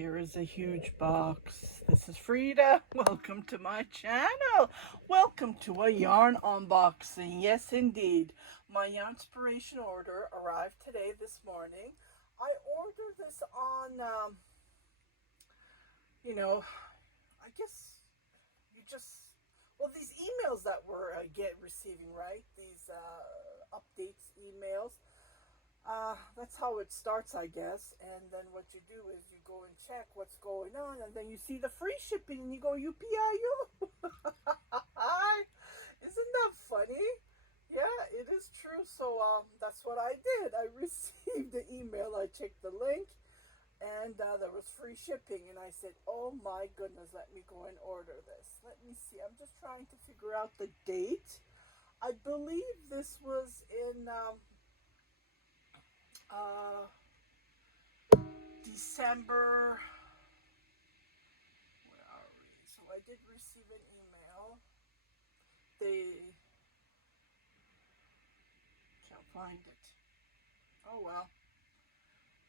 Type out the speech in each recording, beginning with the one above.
Here is a huge box. This is Frida. Welcome to my channel. Welcome to a yarn unboxing. Yes, indeed. My Yarnspiration order arrived today, this morning. I ordered this on, I guess you just, well, these emails that we're receiving, right? These updates emails. That's how it starts, I guess. And then what you do is you go and check what's going on, and then you see the free shipping, and you go UPIU. Isn't that funny? Yeah, it is true. So that's what I did. I received the email. I checked the link, and there was free shipping, and I said, "Oh my goodness, let me go and order this." Let me see. I'm just trying to figure out the date. I believe this was in December. Where are we? So I did receive an email. They can't find it. Oh well.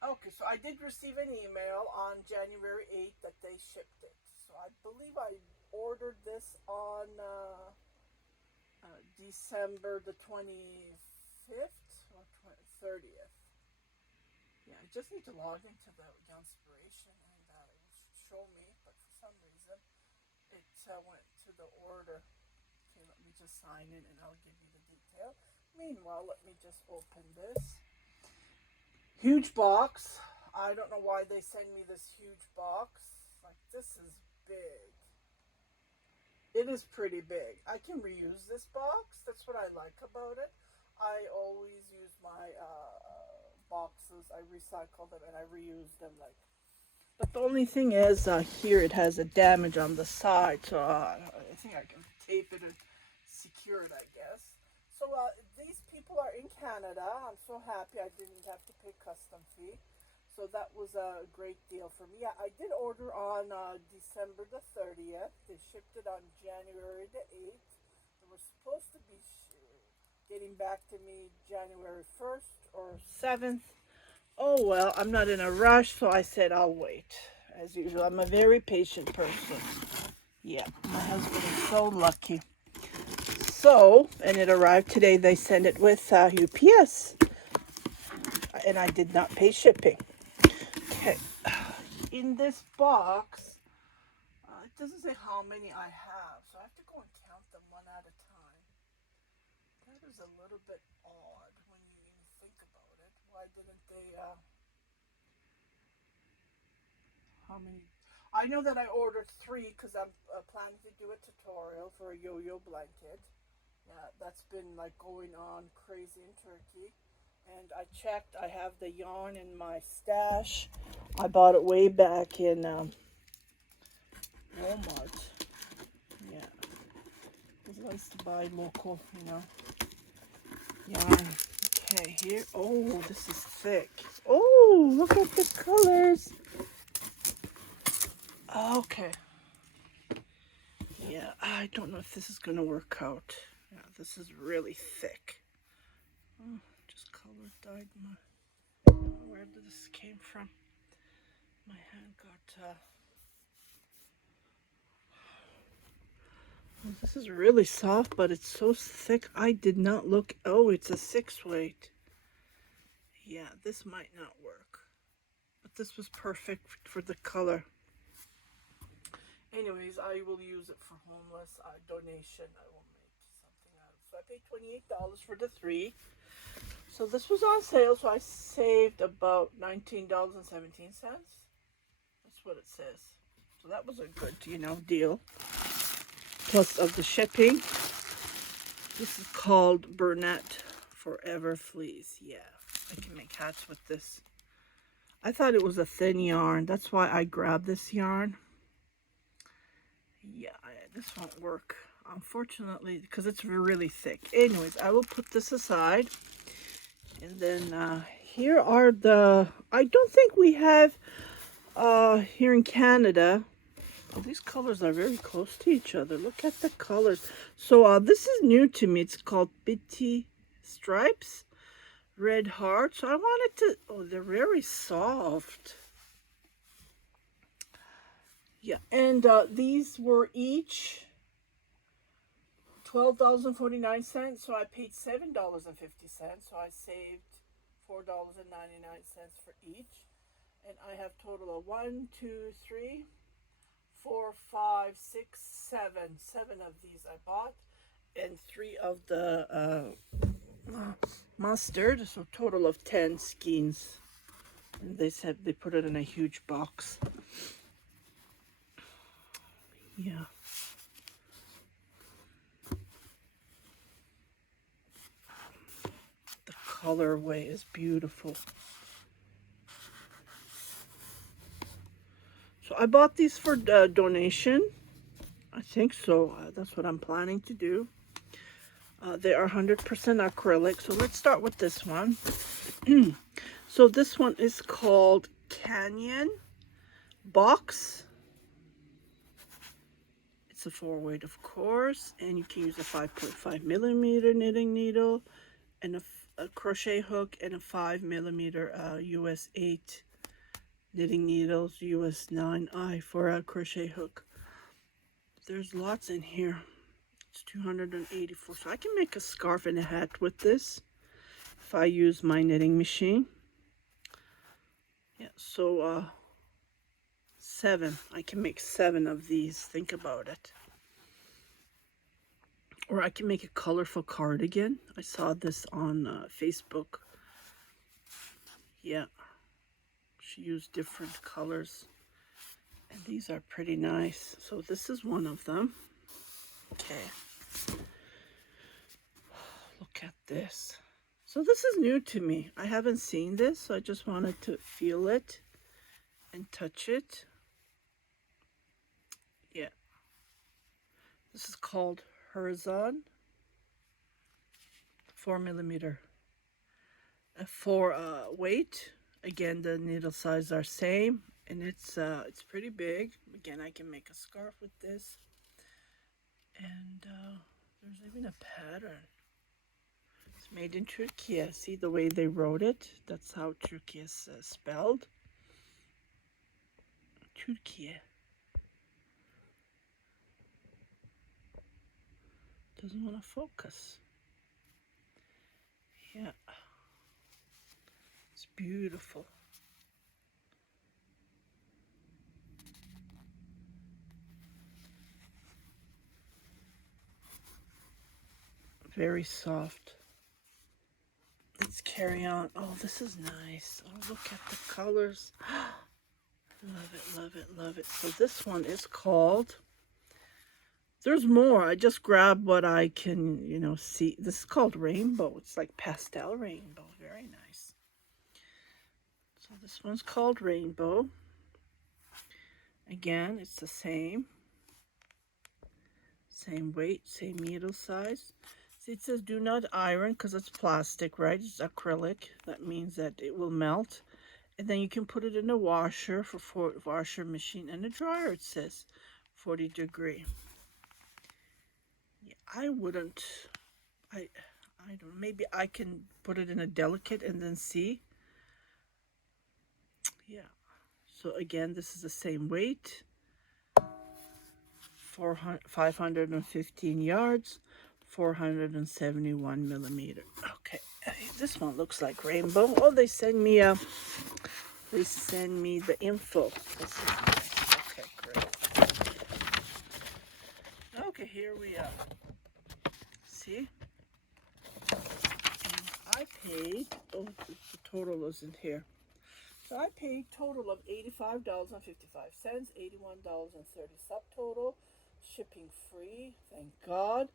Okay, so I did receive an email on January 8th that they shipped it. So I believe I ordered this on December the 25th or 30th. Yeah, I just need to log into the Yarnspiration and it will show me, but for some reason it went to the order. Okay, let me just sign in and I'll give you the detail. Meanwhile, let me just open this. Huge box. I don't know why they send me this huge box. Like, this is big. It is pretty big. I can reuse this box. That's what I like about it. I always use my boxes. I recycle them and I reuse them. But the only thing is, here it has a damage on the side, so I think I can tape it and secure it, I guess. So these people are in Canada. I'm so happy I didn't have to pay custom fee. So that was a great deal for me. Yeah, I did order on December the 30th. They shipped it on January the 8th. They were supposed to be getting back to me January 1st or 7th. Oh well, I'm not in a rush, so I said I'll wait. As usual, I'm a very patient person. Yeah, my husband is so lucky. So, and it arrived today. They sent it with UPS. And I did not pay shipping. Okay, in this box, it doesn't say how many I have, so I have to go and count them one at a time. That is a little bit odd when you even think about it. Why didn't they, how many? I know that I ordered 3 because I'm planning to do a tutorial for a yo-yo blanket. Yeah, that's been like going on crazy in Turkey. And I checked, I have the yarn in my stash. I bought it way back in Walmart. Yeah. It's nice to buy local, yarn. Okay, here. Oh, this is thick. Oh, look at the colors. Okay. Yeah, I don't know if this is going to work out. Yeah, this is really thick. Oh, just color dyed my... I don't know where this came from. My hand got... Well, this is really soft, but it's so thick. I did not look... Oh, it's a 6 weight. Yeah, this might not work. But this was perfect for the color. Anyways, I will use it for homeless donation. I will make something out of it. So I paid $28 for the 3. So this was on sale, so I saved about $19.17. That's what it says. So that was a good, deal. Plus of the shipping. This is called Burnett Forever Fleece. Yeah, I can make hats with this. I thought it was a thin yarn. That's why I grabbed this yarn. Yeah, this won't work, unfortunately, because it's really thick. Anyways, I will put this aside. And then here are the... I don't think we have here in Canada... Oh, these colors are very close to each other. Look at the colors. So this is new to me. It's called Bitty Stripes. Red Heart. So I wanted to... Oh, they're very soft. Yeah, and these were each $12.49, so I paid $7.50, so I saved $4.99 for each. And I have total of 1, 2, 3, 4, 5, 6, 7. 7 of these I bought, and 3 of the mustard, so total of 10 skeins. And they said they put it in a huge box. Yeah. The colorway is beautiful. So I bought these for donation. I think so. That's what I'm planning to do. They are 100% acrylic. So let's start with this one. So this one is called Canyon Box. It's a 4-weight, of course, and you can use a 5.5 millimeter knitting needle and a crochet hook and a 5 millimeter US 8 knitting needles, US 9I for a crochet hook. There's lots in here. It's 284. So I can make a scarf and a hat with this if I use my knitting machine. Yeah, so 7. I can make 7 of these. Think about it. Or I can make a colorful cardigan. I saw this on Facebook. Yeah. She used different colors. And these are pretty nice. So this is one of them. Okay. Look at this. So this is new to me. I haven't seen this, so I just wanted to feel it and touch it. Yeah. This is called Horizon. 4 millimeter. For weight, again, the needle size are same, and it's pretty big. Again, I can make a scarf with this. And there's even a pattern. It's made in Turkey. See the way they wrote it? That's how Turkey is spelled. Turkey. Doesn't want to focus. Yeah. It's beautiful. Very soft. Let's carry on. Oh, this is nice. Oh, look at the colors. Love it, love it, love it. So this one is called, there's more. I just grabbed what I can, you know, see. This is called Rainbow. It's like pastel rainbow. Very nice. So this one's called Rainbow. Again, it's the same. Same weight, same needle size. See, it says do not iron because it's plastic, right? It's acrylic. That means that it will melt. And then you can put it in a washer for washer machine and a dryer, it says 40 degree. Yeah, I wouldn't, I don't know, maybe I can put it in a delicate and then see. Yeah, so again, this is the same weight, 515 yards, 471 millimeter. Okay, this one looks like rainbow. Oh, they send me the info. This is nice. Okay, great. Okay, here we are. See? And I paid, oh, the total isn't here. So I paid total of $85.55, $81.30 subtotal, shipping free, thank God.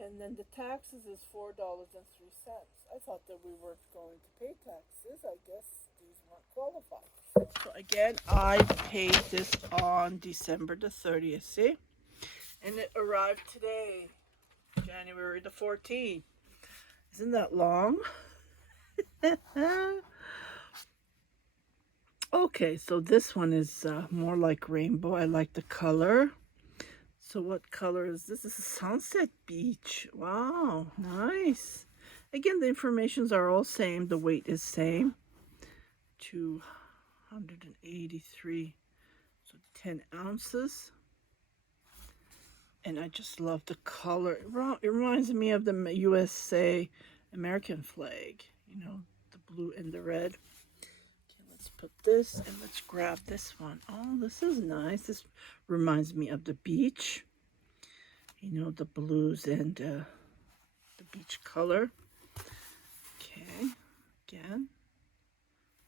And then the taxes is $4.03. I thought that we weren't going to pay taxes. I guess these weren't qualified. So again, I paid this on December the 30th, see? And it arrived today, January the 14th. Isn't that long? Okay, so this one is more like rainbow. I like the color. So what color is this? This is Sunset Beach. Wow, nice. Again, the informations are all same. The weight is same. 283. So 10 ounces. And I just love the color. It reminds me of the USA American flag, you know, the blue and the red. Okay, let's put this and let's grab this one. Oh, this is nice. This reminds me of the beach, you know, the blues and the beach color. Okay, again,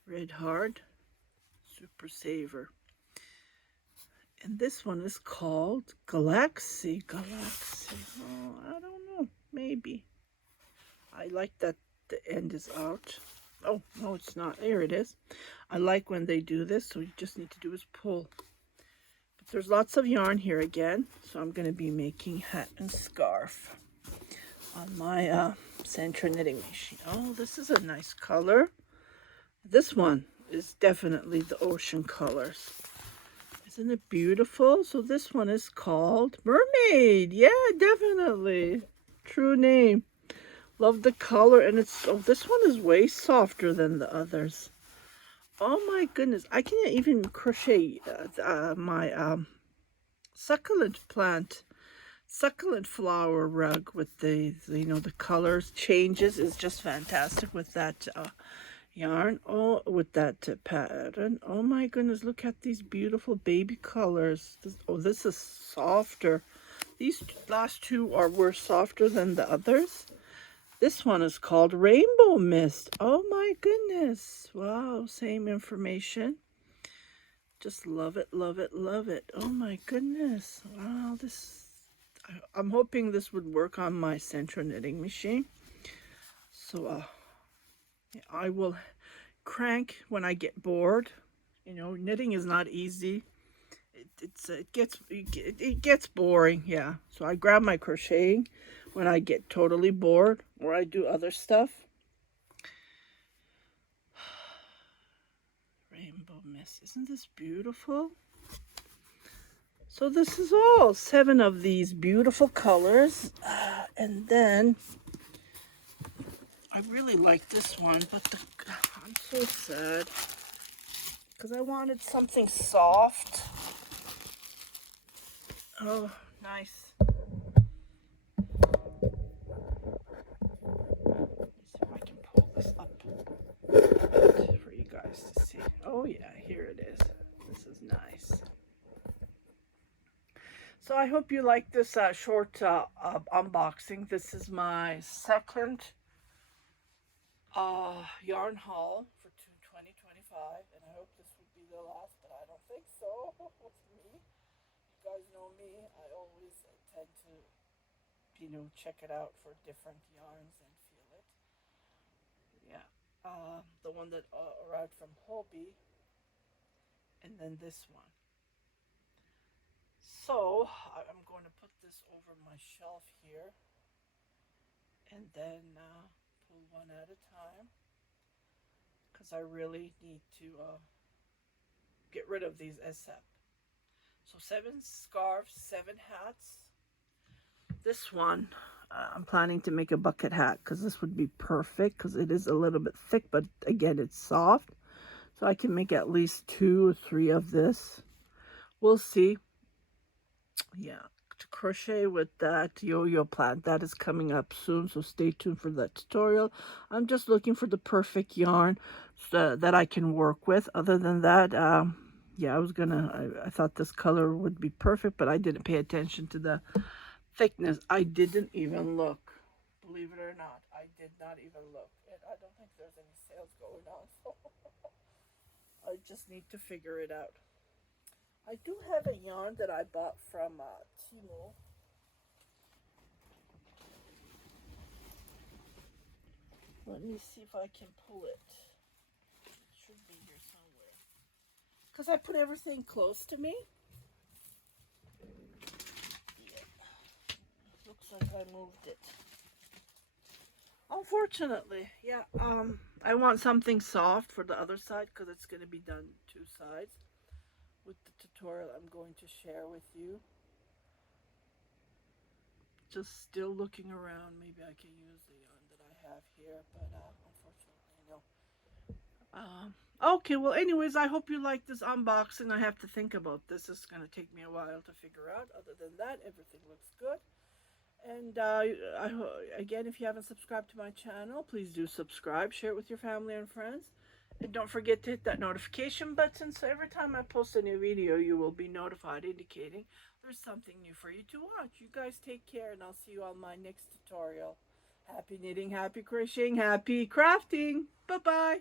red hard, super saver. And this one is called Galaxy. Galaxy. Oh, I don't know. Maybe. I like that the end is out. Oh, no, it's not. There it is. I like when they do this, so you just need to do is pull. But there's lots of yarn here again, so I'm going to be making hat and scarf on my Centra knitting machine. Oh, this is a nice color. This one is definitely the ocean colors. Isn't it beautiful? So this one is called Mermaid. Yeah, definitely. True name. Love the color. And it's, oh, this one is way softer than the others. Oh my goodness. I can't even crochet my succulent flower rug with the, you know, the colors changes is just fantastic with that yarn. Oh, with that pattern. Oh my goodness, look at these beautiful baby colors. This is softer. These last two were softer than the others. This one is called Rainbow Mist. Oh my goodness. Wow, same information. Just love it, love it, love it. Oh my goodness. Wow, I'm hoping this would work on my Centra knitting machine. So I will crank when I get bored. You know, knitting is not easy. It gets boring, yeah. So I grab my crocheting when I get totally bored, or I do other stuff. Rainbow Mist, isn't this beautiful? So this is all 7 of these beautiful colors, and then I really like this one, but I'm so sad because I wanted something soft. Oh, nice. Let's see if I can pull this up for you guys to see. Oh yeah, here it is. This is nice. So I hope you like this short unboxing. This is my second yarn haul for 2025, and I hope this would be the last, but I don't think so with me. You guys know me, I always tend to, you know, check it out for different yarns and feel it. Yeah, the one that arrived from Hobby, and then this one. So I'm going to put this over my shelf here, and then pull one at a time, because I really need to get rid of these ASAP. So 7 scarves, 7 hats. This one, I'm planning to make a bucket hat, because this would be perfect, because it is a little bit thick, but again, it's soft. So I can make at least 2 or 3 of this. We'll see. Yeah, to crochet with that yo-yo plant, that is coming up soon, so stay tuned for that tutorial. I'm just looking for the perfect yarn that I can work with. Other than that, yeah, I thought this color would be perfect, but I didn't pay attention to the thickness. I didn't even look, believe it or not. I did not even look, and I don't think there's any sales going on, so I just need to figure it out. I do have a yarn that I bought from Temu. Let me see if I can pull it. It should be here somewhere. Because I put everything close to me. Yeah. Looks like I moved it. Unfortunately, yeah. I want something soft for the other side, because it's going to be done 2 sides. With the tutorial I'm going to share with you. Just still looking around. Maybe I can use the yarn that I have here, but unfortunately no. Okay, well, anyways, I hope you like this unboxing. I have to think about this. It's going to take me a while to figure out. Other than that, everything looks good. And again, if you haven't subscribed to my channel, please do subscribe. Share it with your family and friends. And don't forget to hit that notification button so every time I post a new video, you will be notified, indicating there's something new for you to watch. You guys take care, and I'll see you on my next tutorial. Happy knitting, happy crocheting, happy crafting. Bye-bye.